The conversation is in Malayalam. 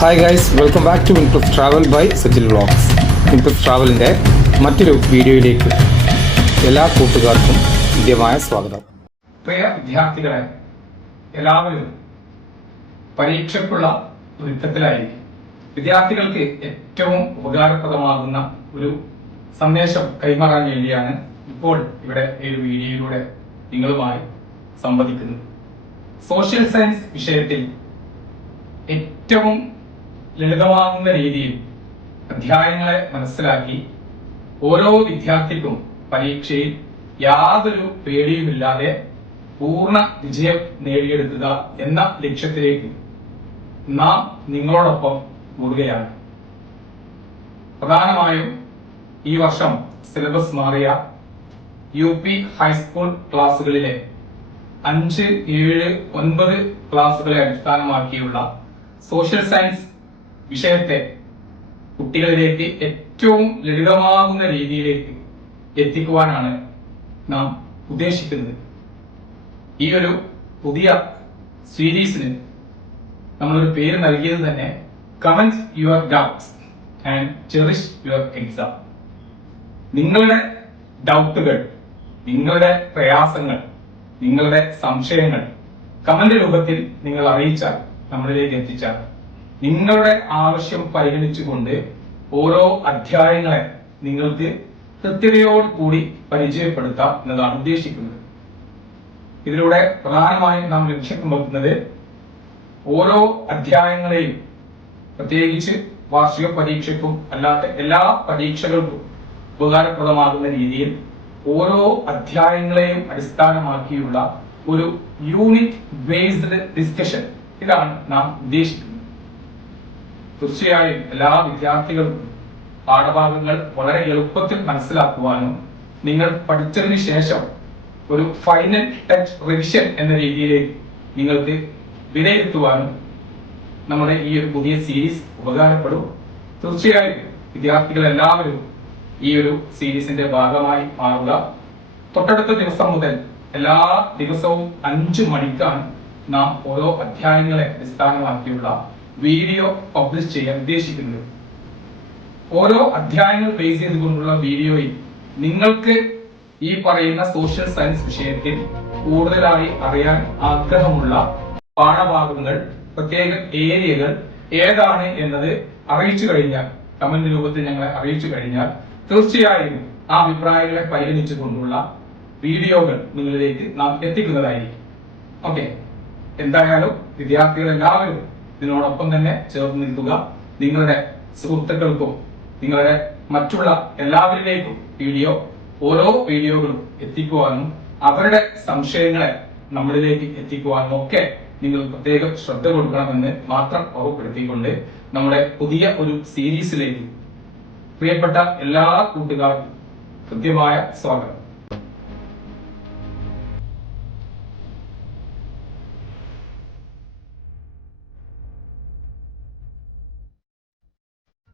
Hi guys welcome back to Winplus travel by Sajil vlogs Winplus ട്രാവലിന്റെ മറ്റൊരു വീഡിയോയിലേക്ക് എല്ലാ കൂട്ടുകാർക്കും ഹൃദ്യമായ സ്വാഗതം. പ്രിയ വിദ്യാർത്ഥികളെ എല്ലാവരും പരീക്ഷയ്ക്കുള്ള ഒരുക്കത്തിലായിരിക്കും. വിദ്യാർത്ഥികൾക്ക് ഏറ്റവും ഉപകാരപ്രദമാകുന്ന ഒരു സന്ദേശം കൈമാറാൻ വേണ്ടിയാണ് ഇപ്പോൾ ഇവിടെ ഒരു വീഡിയോയിലൂടെ നിങ്ങളുമായി സംവദിക്കുന്നത്. സോഷ്യൽ സയൻസ് വിഷയത്തിൽ ഏറ്റവും ലളിതമാകുന്ന രീതിയിൽ അധ്യായങ്ങളെ മനസ്സിലാക്കി ഓരോ വിദ്യാർത്ഥിക്കും പരീക്ഷയിൽ യാതൊരു പേടിയുമില്ലാതെ പൂർണ വിജയം നേടിയെടുക്കുക എന്ന ലക്ഷ്യത്തിലേക്ക് നാം നിങ്ങളോടൊപ്പം കൂടുകയാണ്. പ്രധാനമായും ഈ വർഷം സിലബസ് മാറിയ യു പി ഹൈസ്കൂൾ ക്ലാസ്സുകളിലെ അഞ്ച് ഏഴ് ഒൻപത് ക്ലാസ്സുകളെ അടിസ്ഥാനമാക്കിയുള്ള സോഷ്യൽ സയൻസ് വിഷയത്തെ കുട്ടികളിലേക്ക് ഏറ്റവും ലളിതമാകുന്ന രീതിയിലേക്ക് എത്തിക്കുവാനാണ് നാം ഉദ്ദേശിക്കുന്നത്. ഈ ഒരു പുതിയ സീരീസിന് നമ്മളൊരു പേര് നൽകിയത് തന്നെ comment your doubts and cherish your exam നിങ്ങളുടെ ഡൗട്ടുകൾ നിങ്ങളുടെ പ്രയാസങ്ങൾ നിങ്ങളുടെ സംശയങ്ങൾ കമന്റ് രൂപത്തിൽ നിങ്ങൾ അറിയിച്ചാൽ നമ്മളിലേക്ക് എത്തിച്ചാൽ നിങ്ങളുടെ ആവശ്യം പരിഗണിച്ചുകൊണ്ട് ഓരോ അധ്യായങ്ങളെ നിങ്ങൾക്ക് കൃത്യതയോട് കൂടി പരിചയപ്പെടുത്താം എന്നതാണ് ഉദ്ദേശിക്കുന്നത്. ഇതിലൂടെ പ്രധാനമായും നാം ലക്ഷ്യം വെക്കുന്നത് ഓരോ അധ്യായങ്ങളെയും പ്രത്യേകിച്ച് വാർഷിക പരീക്ഷയ്ക്കും അല്ലാത്ത എല്ലാ പരീക്ഷകൾക്കും ഉപകാരപ്രദമാകുന്ന രീതിയിൽ ഓരോ അധ്യായങ്ങളെയും അടിസ്ഥാനമാക്കിയുള്ള ഒരു യൂണിറ്റ് ബേസ്ഡ് ഡിസ്കഷൻ ഇതാണ് നാം ഉദ്ദേശിക്കുന്നത്. തീർച്ചയായും എല്ലാ വിദ്യാർത്ഥികൾക്കും പാഠഭാഗങ്ങൾ വളരെ എളുപ്പത്തിൽ മനസ്സിലാക്കുവാനും നിങ്ങൾ പഠിച്ചതിന് ശേഷം ഒരു ഫൈനൽ ടച്ച് റിവിഷൻ എന്ന രീതിയിലേക്ക് നിങ്ങൾക്ക് വിലയിരുത്തുവാനും നമ്മുടെ ഈ ഒരു പുതിയ സീരീസ് ഉപകാരപ്പെടും. തീർച്ചയായും വിദ്യാർത്ഥികൾ എല്ലാവരും ഈ ഒരു സീരീസിന്റെ ഭാഗമായി മാറുക. തൊട്ടടുത്ത ദിവസം മുതൽ എല്ലാ ദിവസവും അഞ്ചു മണിക്കാണ് നാം ഓരോ അധ്യായങ്ങളെ അടിസ്ഥാനമാക്കിയുള്ള വീഡിയോ പബ്ലിഷ് ചെയ്യാൻ ഉദ്ദേശിക്കുന്നത്. ഓരോ അധ്യായങ്ങൾ ബേസ് ചെയ്തുകൊണ്ടുള്ള വീഡിയോയിൽ നിങ്ങൾക്ക് ഈ പറയുന്ന സോഷ്യൽ സയൻസ് വിഷയത്തിൽ കൂടുതലായി അറിയാൻ ആഗ്രഹമുള്ള പാഠഭാഗങ്ങൾ പ്രത്യേക ഏരിയകൾ ഏതാണ് എന്നത് അറിയിച്ചു കഴിഞ്ഞാൽ കമന്റ് രൂപത്തിൽ ഞങ്ങളെ അറിയിച്ചു കഴിഞ്ഞാൽ തീർച്ചയായും ആ അഭിപ്രായങ്ങളെ പരിഗണിച്ചുകൊണ്ടുള്ള വീഡിയോകൾ നിങ്ങളിലേക്ക് നാം എത്തിക്കുന്നതായിരിക്കും. ഓക്കെ എന്തായാലും വിദ്യാർത്ഥികൾ എല്ലാവരും ഇതിനോടൊപ്പം തന്നെ ചേർന്ന് നിൽക്കുക. നിങ്ങളുടെ സുഹൃത്തുക്കൾക്കും നിങ്ങളുടെ മറ്റുള്ള എല്ലാവരിലേക്കും വീഡിയോ ഓരോ വീഡിയോകളും എത്തിക്കുവാനും അവരുടെ സംശയങ്ങളെ നമ്മളിലേക്ക് എത്തിക്കുവാനും ഒക്കെ നിങ്ങൾ പ്രത്യേകം ശ്രദ്ധ കൊടുക്കണമെന്ന് മാത്രം ഓർമ്മപ്പെടുത്തിക്കൊണ്ട് നമ്മുടെ പുതിയ ഒരു സീരീസിലേക്ക് പ്രിയപ്പെട്ട എല്ലാ കൂട്ടുകാർക്കും കൃത്യമായ സ്വാഗതം.